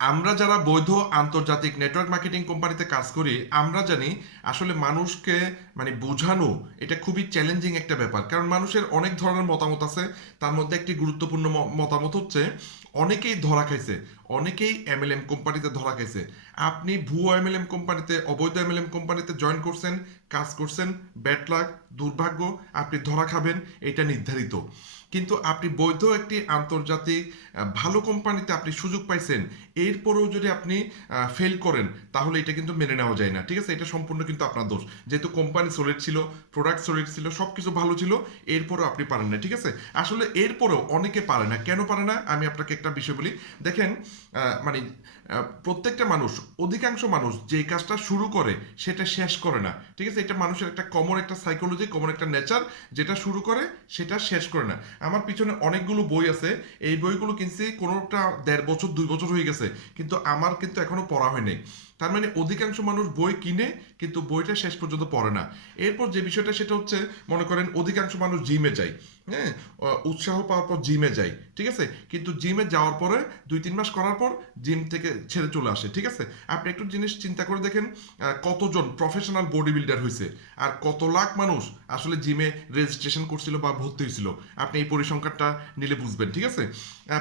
আমরা যারা বৈধ আন্তর্জাতিক নেটওয়ার্ক মার্কেটিং কোম্পানিতে কাজ করি, আমরা জানি আসলে মানুষকে মানে বোঝানো এটা খুবই চ্যালেঞ্জিং একটা ব্যাপার। কারণ মানুষের অনেক ধরনের মতামত আছে। তার মধ্যে একটি গুরুত্বপূর্ণ মতামত হচ্ছে অনেকেই ধরা খাইছে, অনেকেই এমএলএম কোম্পানিতে ধরা খাইছে। আপনি ভুয়ো এমএলএম কোম্পানিতে, অবৈধ এমএলএম কোম্পানিতে জয়েন করছেন, কাজ করছেন, ব্যাড লাক, দুর্ভাগ্য, আপনি ধরা খাবেন, এটা নির্ধারিত। কিন্তু আপনি বৈধ একটি আন্তর্জাতিক ভালো কোম্পানিতে আপনি সুযোগ পাইছেন, এরপরেও যদি আপনি ফেল করেন, তাহলে এটা কিন্তু মেনে নেওয়া যায় না। ঠিক আছে, এটা সম্পূর্ণ কিন্তু আপনার দোষ। যেহেতু কোম্পানি সলিড ছিল, প্রোডাক্ট সলিড ছিল, সব কিছু ভালো ছিল, এরপরেও আপনি পারেন না। ঠিক আছে, আসলে এরপরেও অনেকে পারে না। কেন পারে না, আমি আপনাকে একটা বিষয় বলি। দেখেন, মানে প্রত্যেকটা মানুষ, অধিকাংশ মানুষ যে কাজটা শুরু করে সেটা শেষ করে না। ঠিক আছে, এটা মানুষের একটা কমন একটা সাইকোলজি, কমন একটা নেচার। যেটা শুরু করে সেটা শেষ করে না। আমার পিছনে অনেকগুলো বই আছে, এই বইগুলো কিনছি কোনোটা 1.5 বছর 2 বছর হয়ে গেছে, কিন্তু আমার কিন্তু এখনো পড়া হয়নি। তার মানে অধিকাংশ মানুষ বই কিনে কিন্তু বইটা শেষ পর্যন্ত পড়ে না। এরপর যে বিষয়টা সেটা হচ্ছে, মনে করেন অধিকাংশ মানুষ জিমে যায়, হ্যাঁ, উৎসাহ পাওয়ার পর জিমে যায়। ঠিক আছে, কিন্তু জিমে যাওয়ার পরে 2-3 মাস করার পর জিম থেকে ছেড়ে চলে আসে। ঠিক আছে, আপনি একটু জিনিস চিন্তা করে দেখেন, কতজন প্রফেশনাল বডি বিল্ডার হয়েছে আর কত লাখ মানুষ আসলে জিমে রেজিস্ট্রেশন করছিল বা ভর্তি হয়েছিল। আপনি এই পরিসংখ্যানটা নিলে বুঝবেন। ঠিক আছে,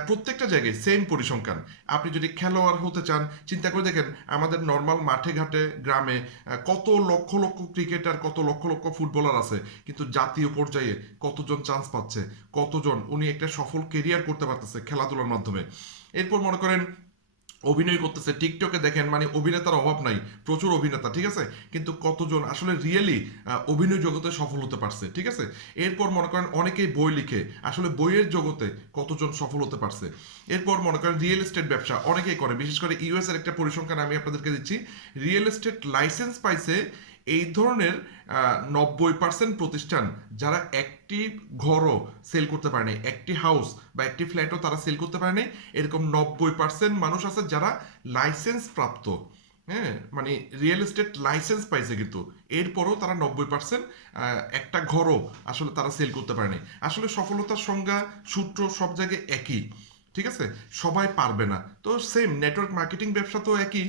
প্রত্যেকটা জায়গায় সেম পরিসংখ্যান। আপনি যদি খেলোয়াড় হতে চান, চিন্তা করে দেখেন আমাদের নর্মাল মাঠে ঘাটে গ্রামে কত লক্ষ লক্ষ ক্রিকেটার, কত লক্ষ লক্ষ ফুটবলার আছে, কিন্তু জাতীয় পর্যায়ে কতজন চান্স পাচ্ছে, কতজন উনি একটা সফল কেরিয়ার করতে পারতেছে খেলাধুলার মাধ্যমে। এরপর মনে করেন অভিনয় করতেছে, টিকটকে দেখেন, মানে অভিনেতার অভাব নাই, প্রচুর অভিনেতা। ঠিক আছে, কিন্তু কতজন আসলে রিয়েলি অভিনয় জগতে সফল হতে পারছে। ঠিক আছে, এরপর মনে করেন অনেকেই বই লিখে, আসলে বইয়ের জগতে কতজন সফল হতে পারছে। এরপর মনে করেন রিয়েল এস্টেট ব্যবসা অনেকেই করে, বিশেষ করে ইউএস এর একটা পরিসংখ্যান আমি আপনাদেরকে দিচ্ছি। রিয়েল এস্টেট লাইসেন্স পাইছে এই ধরনের 90% প্রতিষ্ঠান, যারা একটি ঘরও সেল করতে পারে নাই, একটি হাউস বা একটি ফ্ল্যাটও তারা সেল করতে পারে নাই। এরকম 90% মানুষ আছে যারা লাইসেন্স প্রাপ্ত, হ্যাঁ, মানে রিয়েল এস্টেট লাইসেন্স পাইছে, কিন্তু এরপরও তারা 90% একটা ঘরও আসলে তারা সেল করতে পারেনি। আসলে সফলতার সংজ্ঞা, সূত্র সব জায়গায় একই। ঠিক আছে, সবাই পারবে না। তো সেম নেটওয়ার্ক মার্কেটিং ব্যবসা তো একই,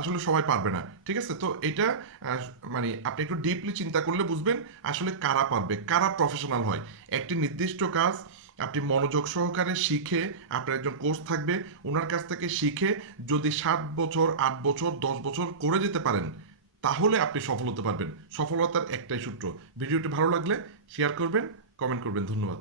আসলে সবাই পারবে না। ঠিক আছে, তো এটা আহ, মানে আপনি একটু ডিপলি চিন্তা করলে বুঝবেন আসলে কারা পারবে, কারা প্রফেশনাল হয়। একটি নির্দিষ্ট কাজ আপনি মনোযোগ সহকারে শিখে, আপনার একজন কোর্স থাকবে, ওনার কাছ থেকে শিখে যদি 7 বছর 8 বছর 10 বছর করে যেতে পারেন, তাহলে আপনি সফল হতে পারবেন। সফলতার একটাই সূত্র। ভিডিওটি ভালো লাগলে শেয়ার করবেন, কমেন্ট করবেন। ধন্যবাদ।